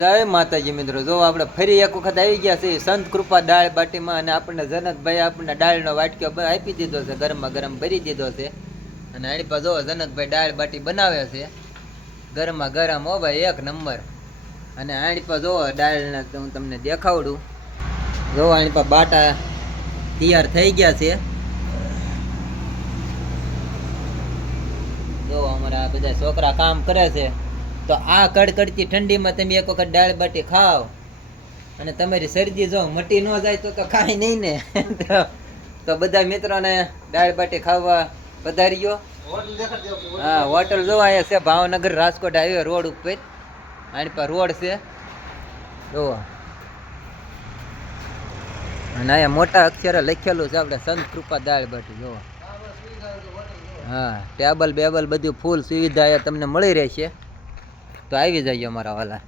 જય માતાજી મિત્રો, જો આપણે ફરી એક વખત આવી ગયા છે સંત કૃપા દાળ બાટીમાં. અને આપણને જનકભાઈ આપણને દાળનો વાટક્યો આપી દીધો છે, ગરમા ગરમ ભરી દીધો છે. અને આની પાસે જો જનકભાઈ દાળ બાટી બનાવે છે ગરમા ગરમ, હો ભાઈ એક નંબર. અને આની પાસે જો દાળના હું તમને દેખાવડું. જો આની પાસે બાટા તૈયાર થઈ ગયા છે. જો અમારા બધા છોકરા કામ કરે છે. તો આ કડકડતી ઠંડીમાં તમે એક વખત દાળ બાટી ખાઓ અને તમારી શરદી જો મટી ન જાય તો કાંઈ નહીં ને. તો બધા મિત્રોને દાળ બાટી ખાવા પધાર્યો. હા, હોટલ જો અહીંયા છે ભાવનગર રાજકોટ હાઈવે રોડ ઉપર. આની પર રોડ છે જો. અને અહીંયા મોટા અક્ષરે લખેલું છે આપણે સંત કૃપા દાળ બાટી જો. હા, ટેબલ બેબલ બધું ફૂલ સુવિધા તમને મળી રહેશે. તો આવી જાય અમારા વાલા.